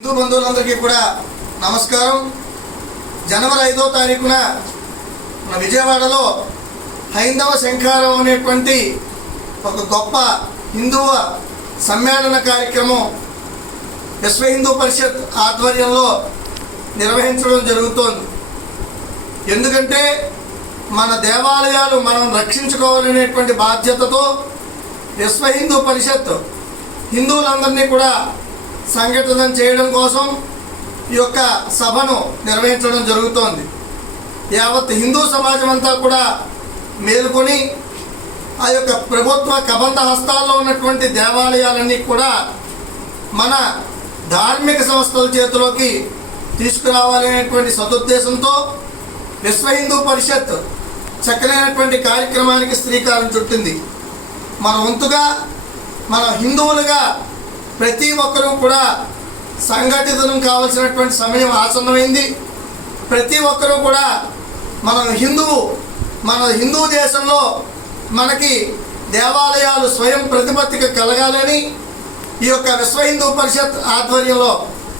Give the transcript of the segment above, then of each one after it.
హిందూ బంధువులందరికీ కూడా నమస్కారం. జనవరి 5వ తారీఖున మన విజయవాడలో హైందవ శంఖారం అనేటువంటి ఒక గొప్ప హిందువ సమ్మేళన కార్యక్రమం విశ్వ హిందూ పరిషత్ ఆధ్వర్యంలో నిర్వహించడం జరుగుతోంది. ఎందుకంటే మన దేవాలయాలు మనం రక్షించుకోవాలనేటువంటి బాధ్యతతో విశ్వ హిందూ పరిషత్ హిందువులందరినీ కూడా సంఘటన చేయడం కోసం ఈ యొక్క సభను నిర్వహించడం జరుగుతోంది. యావత్ హిందూ సమాజం అంతా కూడా మేలుకొని ఆ యొక్క ప్రభుత్వ కబంధ హస్తాల్లో ఉన్నటువంటి దేవాలయాలన్నీ కూడా మన ధార్మిక సంస్థల చేతిలోకి తీసుకురావాలనేటువంటి సదుద్దేశంతో విశ్వ హిందూ పరిషత్ చక్కనైనటువంటి కార్యక్రమానికి శ్రీకారం చుట్టింది. మన వంతుగా మన హిందువులుగా ప్రతి ఒక్కరూ కూడా సంఘటితం కావాల్సినటువంటి సమయం ఆసన్నమైంది. ప్రతి ఒక్కరూ కూడా మన హిందూ దేశంలో మనకి దేవాలయాలు స్వయం ప్రతిపత్తిగా కలగాలని ఈ యొక్క విశ్వ హిందూ పరిషత్ ఆధ్వర్యంలో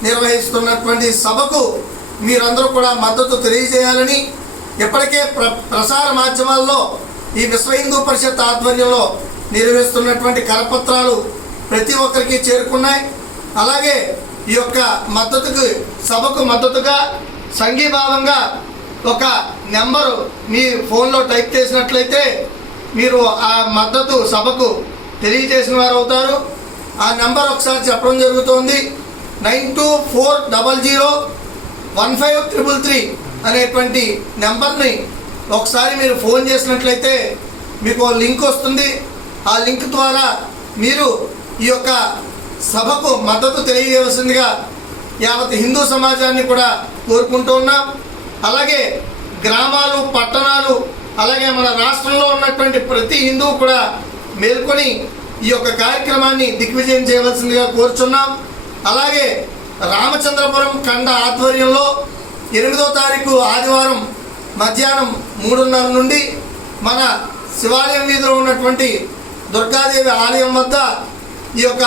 నిర్వహిస్తున్నటువంటి సభకు మీరందరూ కూడా మద్దతు తెలియజేయాలని ఇప్పటికే ప్రసార మాధ్యమాల్లో ఈ విశ్వ హిందూ పరిషత్ ఆధ్వర్యంలో నిర్వహిస్తున్నటువంటి కరపత్రాలు ప్రతి ఒక్కరికి చేరుకున్నాయి. అలాగే ఈ యొక్క సభకు మద్దతుగా సంఘీభావంగా ఒక నెంబరు మీ ఫోన్లో టైప్ చేసినట్లయితే మీరు ఆ మద్దతు సభకు తెలియజేసిన వారు అవుతారు. ఆ నెంబర్ ఒకసారి చెప్పడం జరుగుతోంది. 9240015333 అనేటువంటి నెంబర్ని ఒకసారి మీరు ఫోన్ చేసినట్లయితే మీకు లింక్ వస్తుంది. ఆ లింక్ ద్వారా మీరు ఈ యొక్క సభకు మద్దతు తెలియజేయవలసిందిగా యావత్ హిందూ సమాజాన్ని కూడా కోరుకుంటూ ఉన్నాం. అలాగే గ్రామాలు, పట్టణాలు, అలాగే మన రాష్ట్రంలో ఉన్నటువంటి ప్రతి హిందువు కూడా మేల్కొని ఈ యొక్క కార్యక్రమాన్ని దిగ్విజయం చేయవలసిందిగా కోరుచున్నాం. అలాగే రామచంద్రపురం ఖండ ఆధ్వర్యంలో 8వ తారీఖు ఆదివారం మధ్యాహ్నం 3:30 నుండి మన శివాలయం వీధిలో ఉన్నటువంటి దుర్గాదేవి ఆలయం వద్ద ఈ యొక్క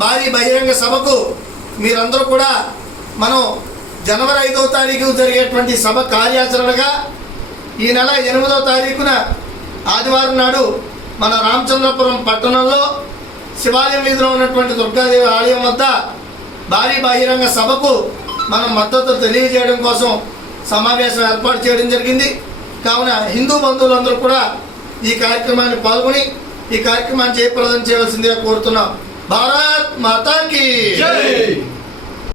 భారీ బహిరంగ సభకు మీరందరూ కూడా మనం జనవరి 5వ తారీఖు జరిగేటువంటి సభ కార్యాచరణగా ఈ నెల 8వ తారీఖున ఆదివారం నాడు మన రామచంద్రపురం పట్టణంలో శివాలయం వీధిలో ఉన్నటువంటి దుర్గాదేవి ఆలయం వద్ద భారీ బహిరంగ సభకు మనం మద్దతు తెలియజేయడం కోసం సమావేశం ఏర్పాటు చేయడం జరిగింది. కావున హిందూ బంధువులందరూ కూడా ఈ కార్యక్రమాన్ని పాల్గొని ఈ కార్యక్రమాన్ని జయప్రదం చేయవలసిందిగా కోరుతున్నాం. భారత్ మాతా కీ జై.